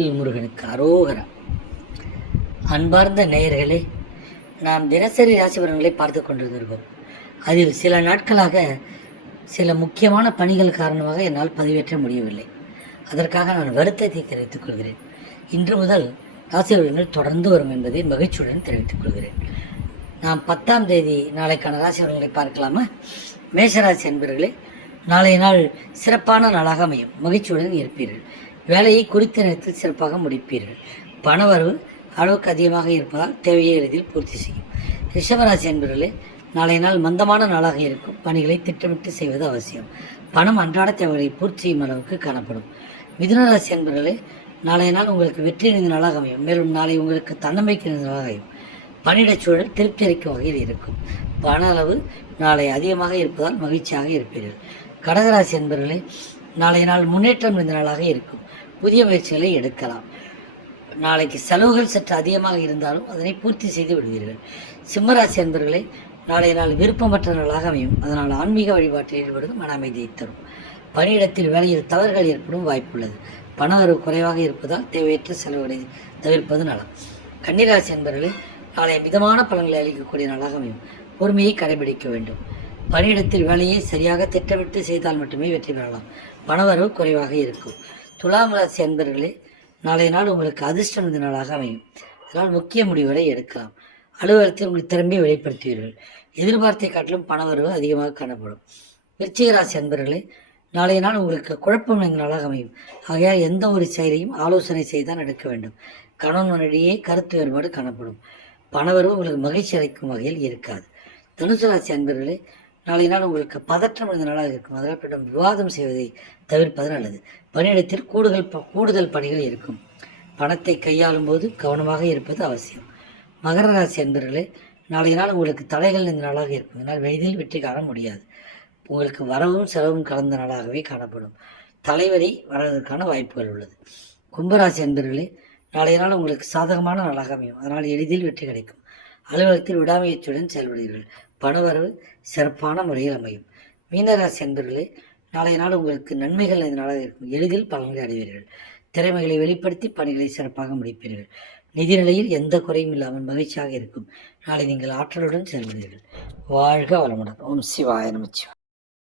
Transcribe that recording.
முருகனுக்கு அரோகரா. அன்பார்ந்த நேயர்களே, நாம் தினசரி ராசி பலன்களை பார்த்து கொண்டிருந்திருக்கோம். அதில் சில நாட்களாக சில முக்கியமான பணிகள் காரணமாக என்னால் பதிவேற்ற முடியவில்லை. அதற்காக நான் வருத்தத்தை தெரிவித்துக் கொள்கிறேன். இன்று முதல் ராசி பலன்கள் தொடர்ந்து வரும் என்பதை மகிழ்ச்சியுடன் தெரிவித்துக் கொள்கிறேன். நாம் 10ஆம் தேதி நாளைக்கான ராசி பலன்களை பார்க்கலாமா? மேஷராசி அன்பர்களே, நாளைய நாள் சிறப்பான நாளாக அமையும். மகிழ்ச்சியுடன் இருப்பீர்கள். வேலையை குறித்த நேரத்தில் சிறப்பாக முடிப்பீர்கள். பணவரவு அளவுக்கு அதிகமாக இருப்பதால் தேவையை எளிதில் பூர்த்தி செய்யும். ரிஷபராசி அன்பர்களே, நாளைய நாள் மந்தமான நாளாக இருக்கும். பணிகளை திட்டமிட்டு செய்வது அவசியம். பணம் அன்றாட தேவைகளை பூர்த்தி செய்யும் அளவுக்கு காணப்படும். மிதுனராசி அன்பர்களே, நாளைய நாள் உங்களுக்கு வெற்றி நிறைந்த நாளாக அமையும். மேலும் நாளை உங்களுக்கு தன்னம்பிக்கை நிறைந்த நாளாக அமையும். பணியிடச் சூழல் திருப்தி அளிக்கும் வகையில் இருக்கும். பண அளவு நாளை அதிகமாக இருப்பதால் மகிழ்ச்சியாக இருப்பீர்கள். கடகராசி அன்பர்களே, நாளைய நாள் முன்னேற்றம் நிறைந்த நாளாக இருக்கும். புதிய முயற்சிகளை எடுக்கலாம். நாளைக்கு செலவுகள் சற்று அதிகமாக இருந்தாலும் அதனை பூர்த்தி செய்து விடுவீர்கள். சிம்மராசி அன்பர்களே, நாளைய நாள் விருப்பமற்ற நாளாக அமையும். அதனால் ஆன்மீக வழிபாட்டில் ஈடுபடுவது மன அமைதியை தரும். பணியிடத்தில் வேலையில் தவறுகள் ஏற்படும் வாய்ப்புள்ளது. பண வரவு குறைவாக இருப்பதால் தேவையற்ற செலவுகளை தவிர்ப்பது நலம். கன்னிராசி அன்பர்களே, நாளைய மிதமான பலன்களை அளிக்கக்கூடிய நாளாக அமையும். பொறுமையை கடைபிடிக்க வேண்டும். பணியிடத்தில் வேலையை சரியாக திட்டமிட்டு செய்தால் மட்டுமே வெற்றி பெறலாம். பணவரவு குறைவாக இருக்கும். துலாம் ராசி அன்பர்களே, நாளைய நாள் உங்களுக்கு அதிர்ஷ்டம் இந்த நாளாக அமையும். அதனால் முக்கிய முடிவுகளை எடுக்கலாம். அலுவலகத்தில் உங்கள் திறமையை வெளிப்படுத்துவீர்கள். எதிர்பார்த்தை காட்டிலும் பணவரவு அதிகமாக காணப்படும். விருச்சிக ராசி அன்பர்களே, நாளைய நாள் உங்களுக்கு குழப்பம் நிறைந்த நாளாக அமையும். ஆகையால் எந்த ஒரு செயலையும் ஆலோசனை செய்துதான் எடுக்க வேண்டும். கணவன் மனைவியே கருத்து வேறுபாடு காணப்படும். பணவரவு உங்களுக்கு மகிழ்ச்சி அளிக்கும் வகையில் இருக்காது. தனுசு ராசி அன்பர்களே, நாளைய நாள் உங்களுக்கு பதற்றம் இருந்த நாளாக இருக்கும். அதனால் பின்னர் விவாதம் செய்வதை தவிர்ப்பது நல்லது. பணியிடத்தில் கூடுதல் பணிகள் இருக்கும். பணத்தை கையாளும் போது கவனமாக இருப்பது அவசியம். மகர ராசி அன்பர்களே, நாளைய நாள் உங்களுக்கு தடைகள் இந்த நாளாக இருக்கும். இதனால் எளிதில் வெற்றி காண முடியாது. உங்களுக்கு வரவும் செலவும் கலந்த நாளாகவே காணப்படும். தலைவலி வர்றதற்கான வாய்ப்புகள் உள்ளது. கும்பராசி அன்பர்களே, நாளைய நாள் உங்களுக்கு சாதகமான நாளாக அமையும். அதனால் எளிதில் வெற்றி கிடைக்கும். அலுவலகத்தில் விடாமுயற்சியுடன் செயல்படுவீர்கள். பணவரவு சிறப்பான முறையில் அமையும். மீனராசி அன்பர்களே, நாளைய நாள் உங்களுக்கு நன்மைகள் இந்த நாளாக இருக்கும். எளிதில் பலன்களை அடைவீர்கள். திறமைகளை வெளிப்படுத்தி பணிகளை சிறப்பாக முடிப்பீர்கள். நிதிநிலையில் எந்த குறையும் இல்லாமல் மகிழ்ச்சியாக இருக்கும். நாளை நீங்கள் ஆற்றலுடன் செயல்படுவீர்கள். வாழ்க வளமுடன். ஓம் சிவாய நமச்சிவாய.